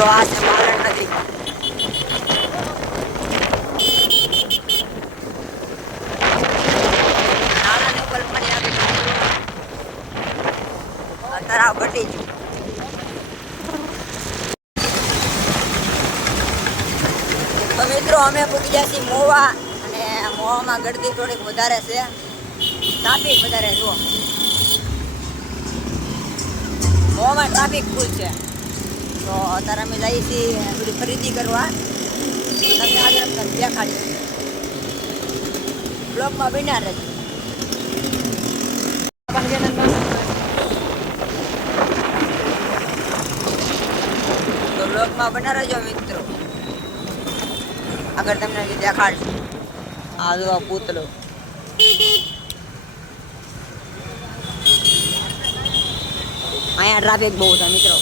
મિત્રો આ છે પાલન નદી. નાલાની ઉપર પાણી આવી ગયું. તળાવ ઘટી ગયું. તો મિત્રો અમે પૂકી ગયા છીએ મોવા, અને મોવામાં ગળદી થોડીક વધારે છે, ટ્રાફિક વધારે. જુઓ મોવામાં ટ્રાફિક ફૂલ છે. તો અત્યારે અમે જઈએ છીએ થોડી ખરીદી કરવા. તમને આગળ તમને દેખાડીએ. બ્લોકમાં બન્યા રહેજો. તો બ્લોકમાં બન્યા રહેજો મિત્રો. આગળ તમને દેખાડશું. આ જો પૂતળો. અહીંયા ટ્રાફિક બહુ છે મિત્રો.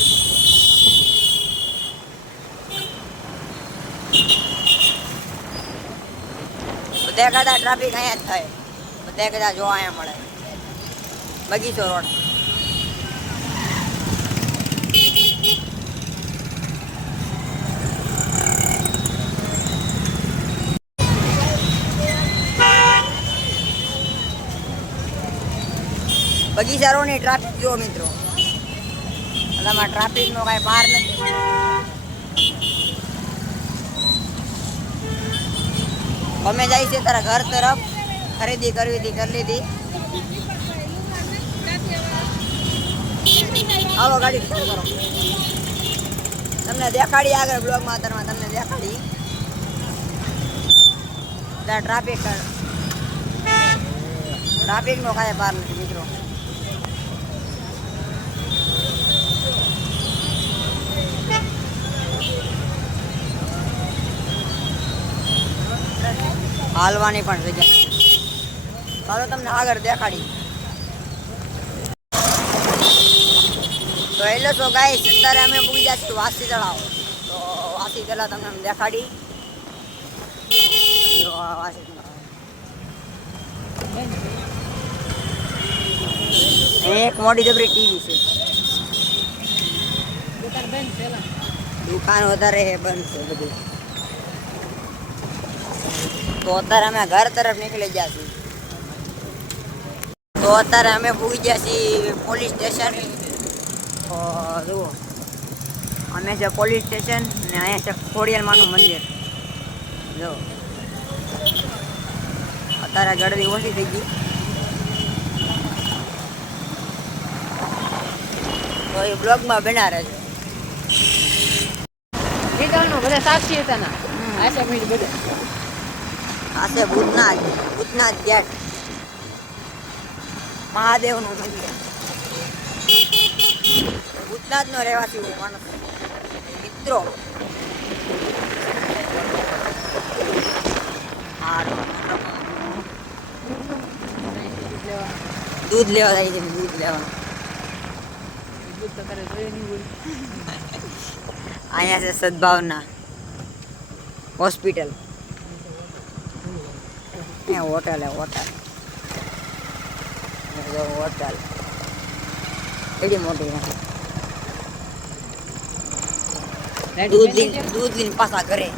બધા કદાચ ટ્રાફિક અહીંયા જ થાય. બધા કદાચ જોવા અહીંયા મળે. બગીચો રોડ. બગીચા રોડ ની ટ્રાફિક જુઓ મિત્રો. આમાં ટ્રાફિક નો કઈ પાર નથી. અમે જાય છે તારા ઘર તરફ. ખરીદી કરવી હતી, કરી લીધી. આવો ગાડી શરૂ કરો. તમને દેખાડી આગળ બ્લોગમાં તમને દેખાડી. ત્યાં ટ્રાફિક નો કાંઈ પાર નથી મિત્રો. હાલવાની પણ જગ્યા. ચાલો તમને આગળ દેખાડી. તો એટલે તો ગાઈસ અત્યારે અમે પૂરી ગયા છીએ વાસી તળાવ. તો વાસી તળાવ તમને દેખાડી. એક મોટી જબરી ટીવી છે. દુકાન વધારે બંધ છે બધું. તો અત્યારે અમે ઘર તરફ નીકળી ગયા છીએ. તો અત્યારે અમે પૂગી ગયા છીએ પોલીસ સ્ટેશન. તો જુઓ અમે છે પોલીસ સ્ટેશન, ને અહીંયા છે ખોડિયારમાંનું મંદિર. જો અત્યારે ગળદી ઓછી થઈ ગઈ. તો એ બ્લોગમાં બના રહેજો. બધા સાક્ષી હતા ના આશા મળી બધા. આ છે ભૂતનાથ ગેટ, મહાદેવનું મંદિર. ભૂતનાથનો રહેવાસી માણસ મિત્રો. દૂધ લેવા જાય છે. દૂધ લેવા અહીંયા છે સદભાવના હોસ્પિટલ. હોટલ હોટલ હોટલ એવી મોટી નથી. દૂધ લઈને પાછા ઘરે.